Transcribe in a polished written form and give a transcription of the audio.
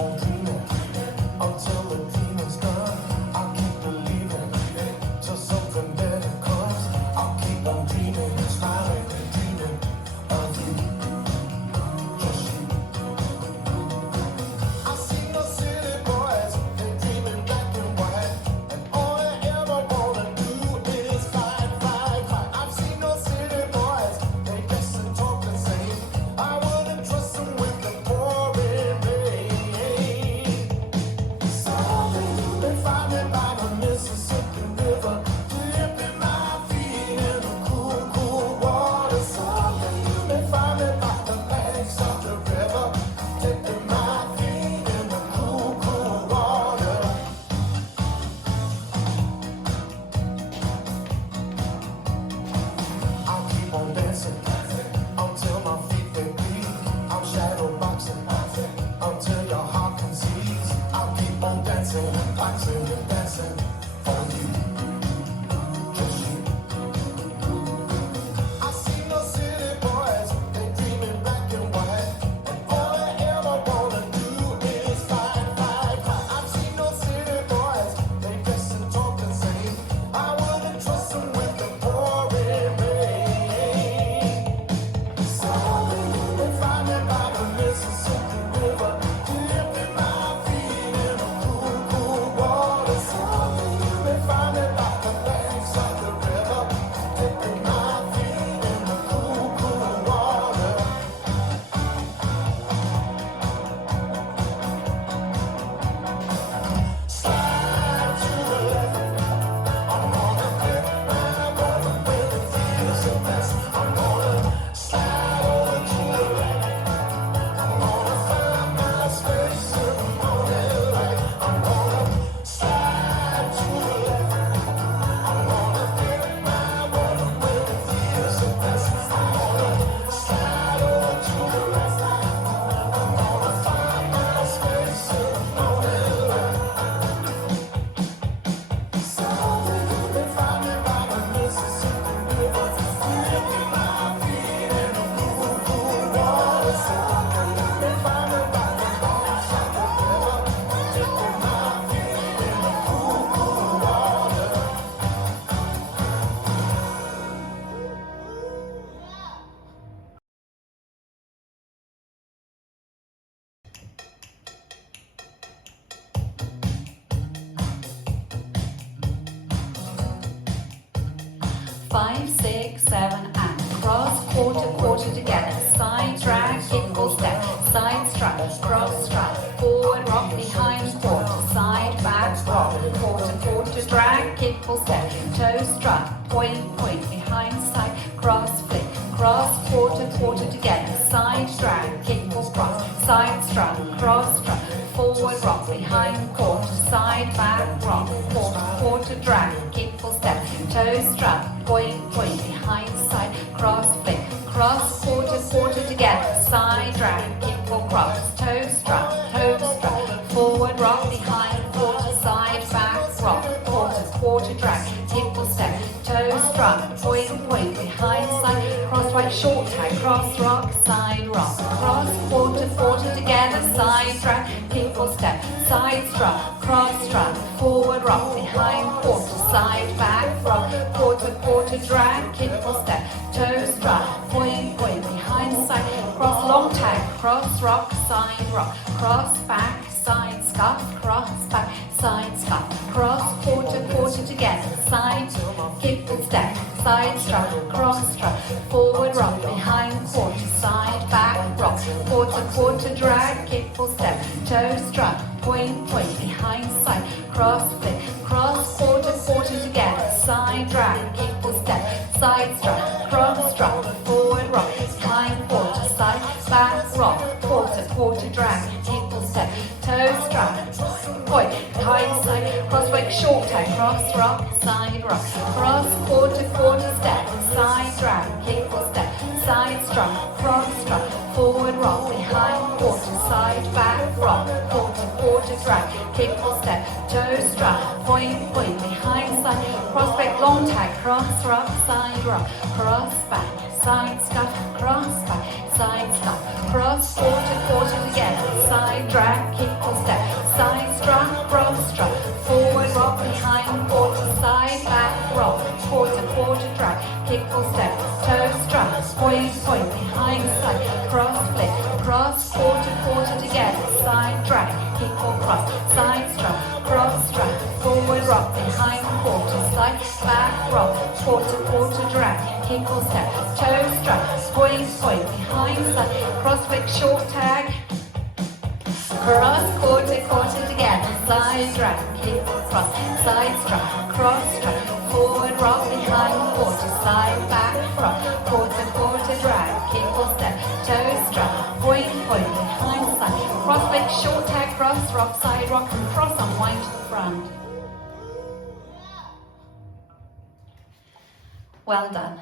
on dreaming until the dreaming's done. I'll keep believing till something better comes. I'll keep on dreaming and smiling and dreaming of you, just you. I see no city boys, they dreaming black and white, and all they ever wanna do is fight, fight, fight. I've seen no city boys, they dress and talk the same. I wouldn't trust them with the pouring rain. Someday they find me by the Mississippi River, dipping my feet in the cool, cool water. Someday they find me by the banks of the river, dipping my feet in the cool, cool water. I'll keep on dancing until my feet they bleed. I'm shadow boxing until your heart concedes. I'll keep on dancing and boxing and dancing for you, just you. I see no city boys, they dreaming black and white, and all they ever wanna do is fight, fight, fight. I've seen no city boys, they dress and talk the same. I wouldn't trust them with the pouring rain. Someday they find me by the Mississippi River, dipping my feet in the cool, cool water. Someday they find me by the banks of the river, dipping my feet in the cool, cool water. Slide to the left, I'm gonna dip my water when it feels the best. I'm gonna slide over to the right, I'm gonna find my space in the morning light. I'm gonna slide to the left, I'm gonna dip my water when it feels the best. I'm gonna slide over to the right, I'm gonna find my space in the morning light. Someday they find me by the Mississippi River, dipping my feet in the cool, cool water. Someday they find me by the banks of the river, dipping my feet in the cool, cool water. 5, 6, 7, and cross, quarter, quarter together, side drag, kick or step, side strut, cross strut, forward rock, behind quarter, side back rock, quarter, quarter drag, kick or step, toe strut, point, point, behind side, cross flick, cross, quarter, quarter together, side drag, kick or cross, side strut, cross strut, forward rock, behind quarter, side back rock, quarter, quarter drag, kick or step, toe strut, point, point, behind side, cross flick, cross, quarter, quarter together, side drag, kick or cross, toe strut, forward rock, behind quarter, side back rock, quarter, quarter drag, kick or step, toe strut, point, point, behind side, cross right, short tag, cross rock, side rock, cross, quarter, quarter together, side drag, kick or step, side strut, cross strut, forward rock, behind quarter, side back rock, quarter, quarter drag, kick or step, toe strut, point, point, behind side, cross long tag, cross rock, side rock, cross back, side scuff, cross back, side scuff, cross, quarter, quarter together, side, kick or step, side strut, cross strut, forward rock, behind quarter, side back rock, quarter, quarter drag, kick or step, toe strut, point, point, behind side, cross flick, cross, quarter, quarter together, side drag, kick or step, side strut, cross strut, forward rock, behind quarter, side back rock, quarter, quarter drag, kick or step, toe strut, point, behind side, cross break, short tag, cross rock, side rock, cross, quarter, quarter step, side drag, kick or step, side strut, cross strut, forward rock, behind quarter, side back rock, quarter, quarter drag, kick or step, toe strut, point, point, behind side, cross break, long tag, cross rock, cross back, side step, cross back, side step, cross, quarter, quarter together, side drag, kick or step, side strut, cross strut, forward rock behind, quarter, side back rock, quarter, quarter drag, kick or step, toe strut, point, point, behind side, cross flip, cross, quarter, quarter together, side drag, kick or cross, side strut, cross strut, forward rock behind, quarter, side back rock, quarter, quarter drag, kick or step, toe strut, point, point, behind side, cross flick, short tag, cross, quarter, quarter together, side drag, kick or cross, side strut, cross strut, forward rock behind, quarter, side back rock, quarter, quarter drag, kick or step, toe strut, point, point, behind side, cross flick, short tag, cross, rock, side rock, and cross, unwind to the front. Well done.